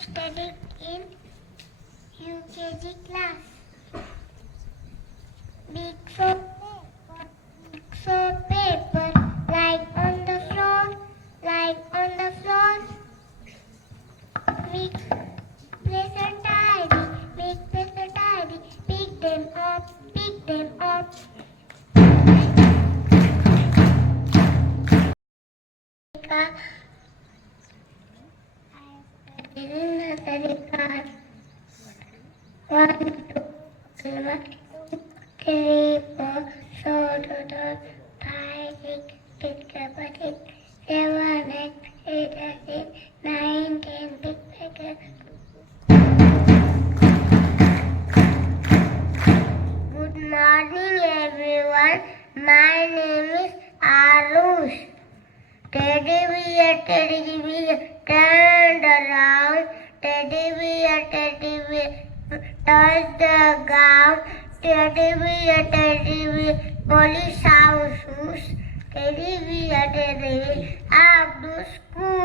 studying in UKG class. Big so paper, like on the floor, like on the floor. Big place are tidy, big place are tidy. Pick them up, pick them up. In the car. 1, 2, 3, 4, so do 5, 6, 7, 8, 9, 10, big packet. Good morning, everyone. My name is Arush. Teddy bear, turned around. Teddy bear, touched the ground. Teddy bear, police house. Teddy bear, up to school.